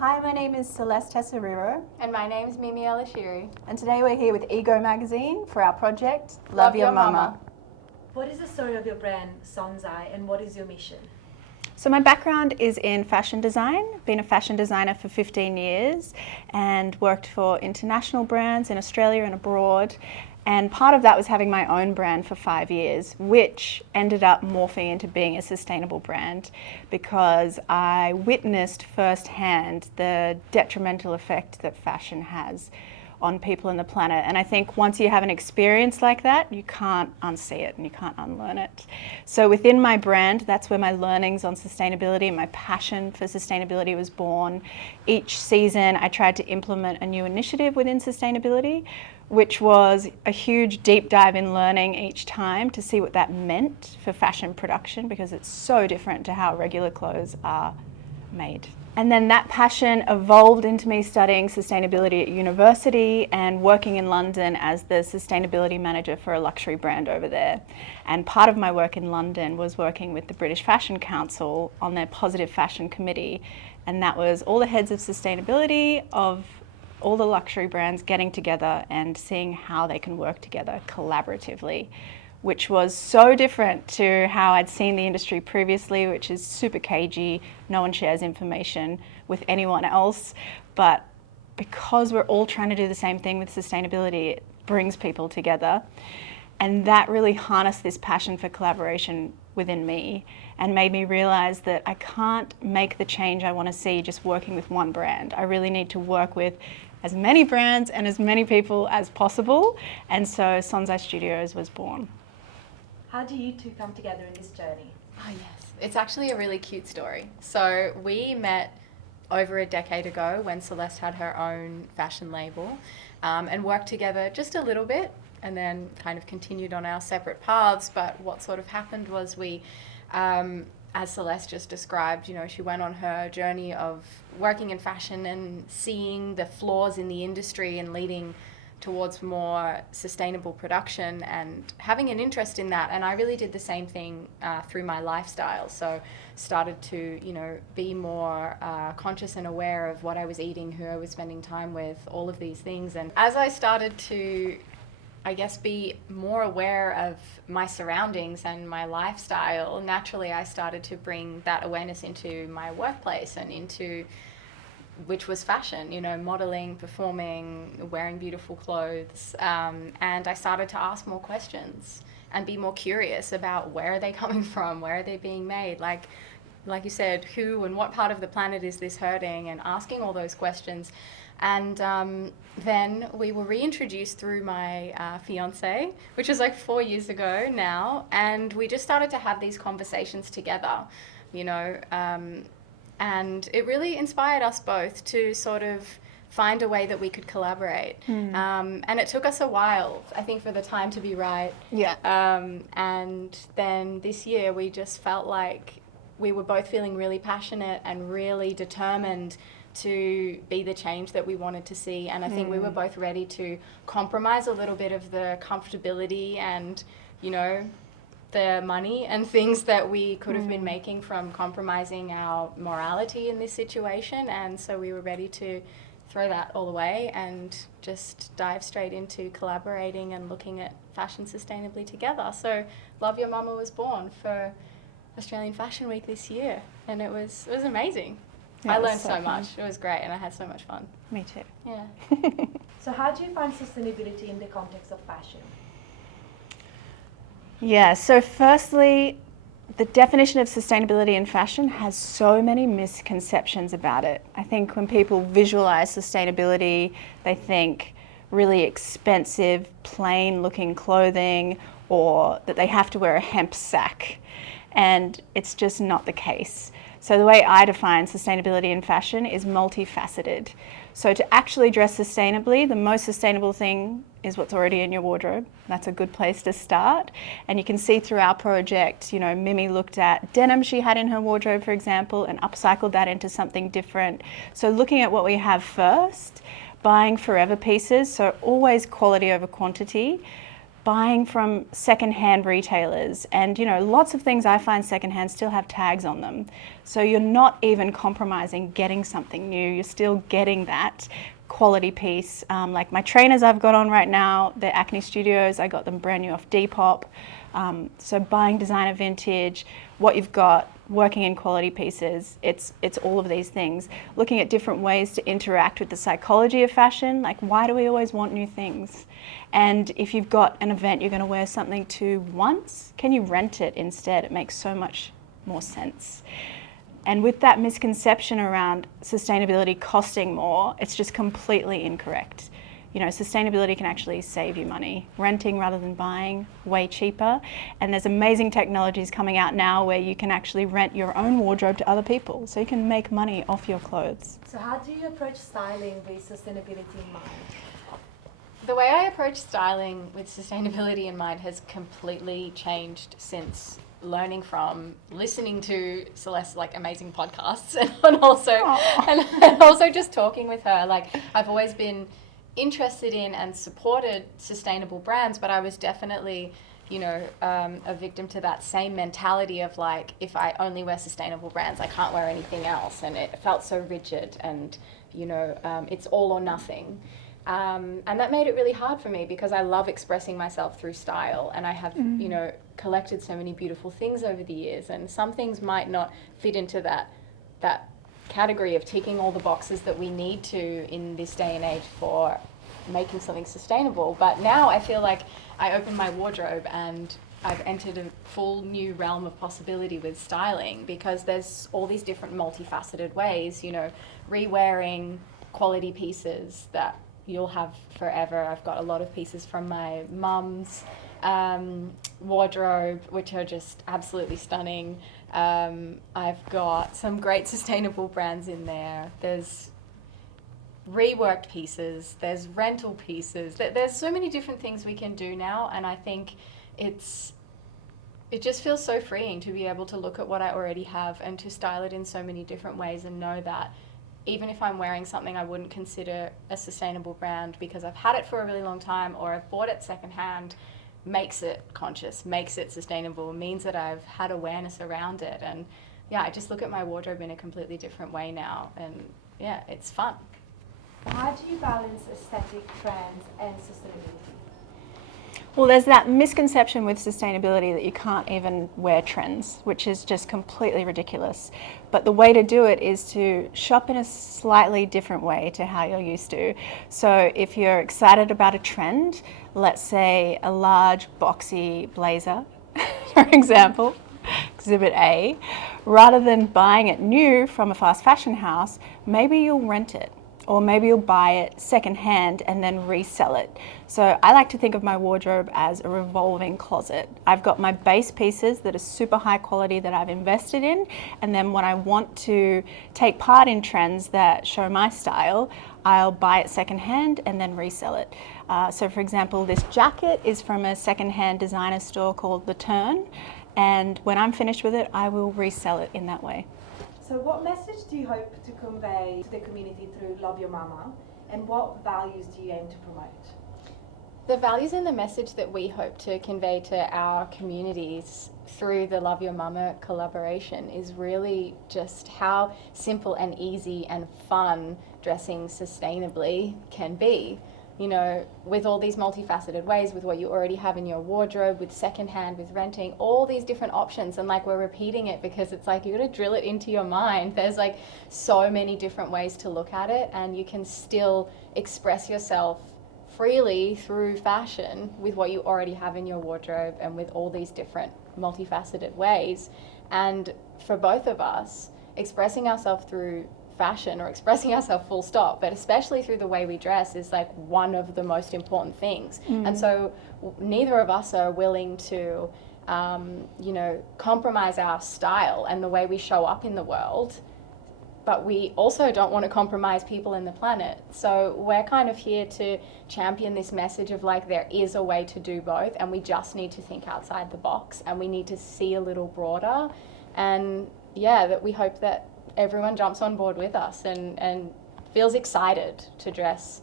Hi, my name is Celeste Tesoriero. And my name's Ismeen Ashiry. And today we're here with e.g.o. magazine for our project, Love Your Mama. What is the story of your brand, Sonzai, and what is your mission? So my background is in fashion design. Been a fashion designer for 15 years and worked for international brands in Australia and abroad. And part of that was having my own brand for 5 years, which ended up morphing into being a sustainable brand because I witnessed firsthand the detrimental effect that fashion has on people and the planet. And I think once you have an experience like that, you can't unsee it and you can't unlearn it. So within my brand, that's where my learnings on sustainability and my passion for sustainability was born. Each season, I tried to implement a new initiative within sustainability, which was a huge deep dive in learning each time to see what that meant for fashion production, because it's so different to how regular clothes are made. And then that passion evolved into me studying sustainability at university and working in London as the sustainability manager for a luxury brand over there. And part of my work in London was working with the British Fashion Council on their positive fashion committee. And that was all the heads of sustainability of all the luxury brands getting together and seeing how they can work together collaboratively, which was so different to how I'd seen the industry previously, which is super cagey. No one shares information with anyone else. But because we're all trying to do the same thing with sustainability, it brings people together. And that really harnessed this passion for collaboration within me and made me realize that I can't make the change I want to see just working with one brand. I really need to work with as many brands and as many people as possible. And so Sonzai Studios was born. How do you two come together in this journey? Oh yes, it's actually a really cute story. So we met over a decade ago when Celeste had her own fashion label and worked together just a little bit and then kind of continued on our separate paths. But what sort of happened was we, as Celeste just described, you know, she went on her journey of working in fashion and seeing the flaws in the industry and leading towards more sustainable production and having an interest in that. And I really did the same thing through my lifestyle. So started to, you know, be more conscious and aware of what I was eating, who I was spending time with, all of these things. And as I started to, I guess, be more aware of my surroundings and my lifestyle, naturally I started to bring that awareness into my workplace and into, which was fashion, you know, modeling, performing, wearing beautiful clothes. And I started to ask more questions and be more curious about where are they coming from, where are they being made, like you said, who and what part of the planet is this hurting, and asking all those questions. And then we were reintroduced through my fiance, which was like 4 years ago now, and we just started to have these conversations together, you know, and it really inspired us both to sort of find a way that we could collaborate. And it took us a while, I think, for the time to be right. Yeah. And then this year we just felt like we were both feeling really passionate and really determined to be the change that we wanted to see. And I think we were both ready to compromise a little bit of the comfortability and, you know, the money and things that we could have been making from compromising our morality in this situation. And so we were ready to throw that all away and just dive straight into collaborating and looking at fashion sustainably together. So Love Your Mama was born for Australian Fashion Week this year, and it was amazing. Yeah, I it was learned so so fun. much. It was great, and I had so much fun. Me too. Yeah. So how do you find sustainability in the context of fashion? Yeah, so firstly, the definition of sustainability in fashion has so many misconceptions about it. I think when people visualize sustainability, they think really expensive, plain looking clothing, or that they have to wear a hemp sack. And it's just not the case. So the way I define sustainability in fashion is multifaceted. So to actually dress sustainably, the most sustainable thing is what's already in your wardrobe. That's a good place to start. And you can see through our project, you know, Mimi looked at denim she had in her wardrobe, for example, and upcycled that into something different. So looking at what we have first, buying forever pieces, so always quality over quantity, buying from secondhand retailers, and lots of things I find secondhand still have tags on them. So you're not even compromising getting something new, you're still getting that quality piece. Like my trainers I've got on right now, they're Acne Studios, I got them brand new off Depop. So buying designer vintage, what you've got, working in quality pieces, it's all of these things. Looking at different ways to interact with the psychology of fashion, like why do we always want new things? And if you've got an event you're going to wear something to once, can you rent it instead? It makes so much more sense. And with that misconception around sustainability costing more, it's just completely incorrect. Sustainability can actually save you money. Renting rather than buying, way cheaper. And there's amazing technologies coming out now where you can actually rent your own wardrobe to other people. So you can make money off your clothes. So how do you approach styling with sustainability in mind? The way I approach styling with sustainability in mind has completely changed since learning from listening to Celeste's amazing podcasts and also just talking with her. I've always been interested in and supported sustainable brands, but I was definitely a victim to that same mentality of if I only wear sustainable brands, I can't wear anything else, and it felt so rigid and it's all or nothing. And that made it really hard for me because I love expressing myself through style, and I have collected so many beautiful things over the years, and some things might not fit into that category of ticking all the boxes that we need to in this day and age for making something sustainable. But now I feel like I open my wardrobe and I've entered a full new realm of possibility with styling, because there's all these different multifaceted ways, re-wearing quality pieces that you'll have forever. I've got a lot of pieces from my mum's wardrobe, which are just absolutely stunning. I've got some great sustainable brands in there. There's reworked pieces, there's rental pieces. There's so many different things we can do now, and I think it just feels so freeing to be able to look at what I already have and to style it in so many different ways and know that even if I'm wearing something I wouldn't consider a sustainable brand because I've had it for a really long time or I've bought it secondhand, makes it conscious, makes it sustainable, means that I've had awareness around it. And I just look at my wardrobe in a completely different way now, and it's fun. How do you balance aesthetic trends and sustainability? Well, there's that misconception with sustainability that you can't even wear trends, which is just completely ridiculous. But the way to do it is to shop in a slightly different way to how you're used to. So if you're excited about a trend, let's say a large boxy blazer, for example, Exhibit A, rather than buying it new from a fast fashion house, maybe you'll rent it. Or maybe you'll buy it secondhand and then resell it. So I like to think of my wardrobe as a revolving closet. I've got my base pieces that are super high quality that I've invested in, and then when I want to take part in trends that show my style, I'll buy it secondhand and then resell it. So for example, this jacket is from a secondhand designer store called The Turn, and when I'm finished with it, I will resell it in that way. So what message do you hope to convey to the community through Love Your Mama, and what values do you aim to promote? The values and the message that we hope to convey to our communities through the Love Your Mama collaboration is really just how simple and easy and fun dressing sustainably can be. With all these multifaceted ways, with what you already have in your wardrobe, with secondhand, with renting, all these different options. And we're repeating it because it's you gotta drill it into your mind. There's so many different ways to look at it, and you can still express yourself freely through fashion with what you already have in your wardrobe and with all these different multifaceted ways. And for both of us, expressing ourselves through fashion or expressing ourselves full stop, but especially through the way we dress is one of the most important things. And so neither of us are willing to compromise our style and the way we show up in the world, but we also don't want to compromise people and the planet. So we're kind of here to champion this message of there is a way to do both, and we just need to think outside the box, and we need to see a little broader. And that we hope that everyone jumps on board with us and feels excited to dress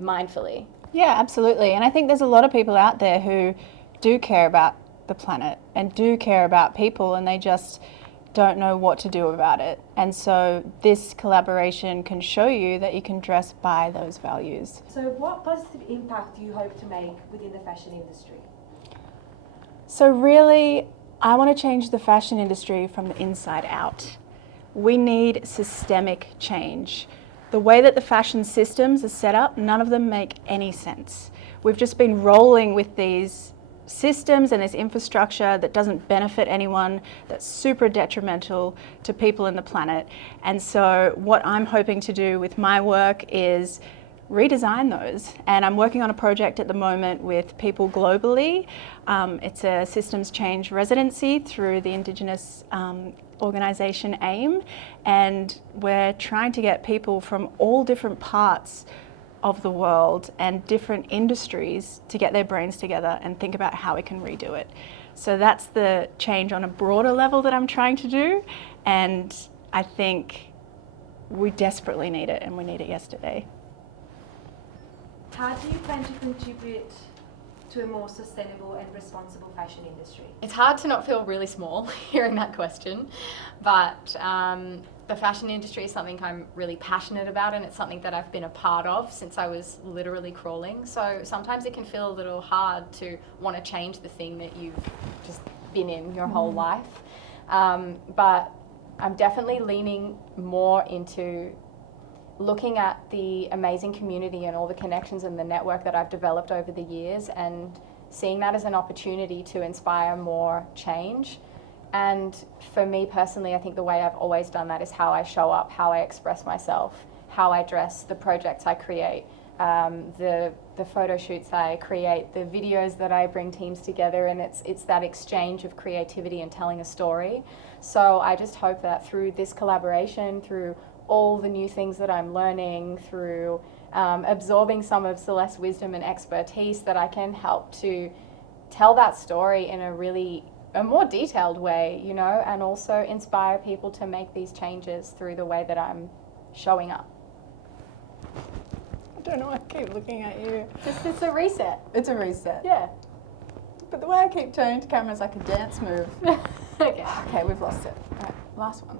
mindfully. Yeah, absolutely. And I think there's a lot of people out there who do care about the planet and do care about people, and they just don't know what to do about it. And so this collaboration can show you that you can dress by those values. So what positive impact do you hope to make within the fashion industry? So really, I want to change the fashion industry from the inside out. We need systemic change. The way that the fashion systems are set up, none of them make any sense. We've just been rolling with these systems and this infrastructure that doesn't benefit anyone, that's super detrimental to people and the planet. And so what I'm hoping to do with my work is redesign those. And I'm working on a project at the moment with people globally. It's a systems change residency through the Indigenous organisation e.g.o.magazine, and we're trying to get people from all different parts of the world and different industries to get their brains together and think about how we can redo it. So that's the change on a broader level that I'm trying to do, and I think we desperately need it, and we need it yesterday. How do you plan to contribute to a more sustainable and responsible fashion industry? It's hard to not feel really small hearing that question, but the fashion industry is something I'm really passionate about, and it's something that I've been a part of since I was literally crawling. So sometimes it can feel a little hard to want to change the thing that you've just been in your whole life. But I'm definitely leaning more into looking at the amazing community and all the connections and the network that I've developed over the years, and seeing that as an opportunity to inspire more change. And for me personally, I think the way I've always done that is how I show up, how I express myself, how I dress, the projects I create, the photo shoots I create, the videos that I bring teams together, and it's that exchange of creativity and telling a story. So I just hope that through this collaboration, through all the new things that I'm learning, through absorbing some of Celeste's wisdom and expertise, that I can help to tell that story in a more detailed way, you know, and also inspire people to make these changes through the way that I'm showing up. I don't know, I keep looking at you. It's a reset. It's a reset. Yeah. But the way I keep turning to camera is like a dance move. Okay. Okay, we've lost it. All right, last one.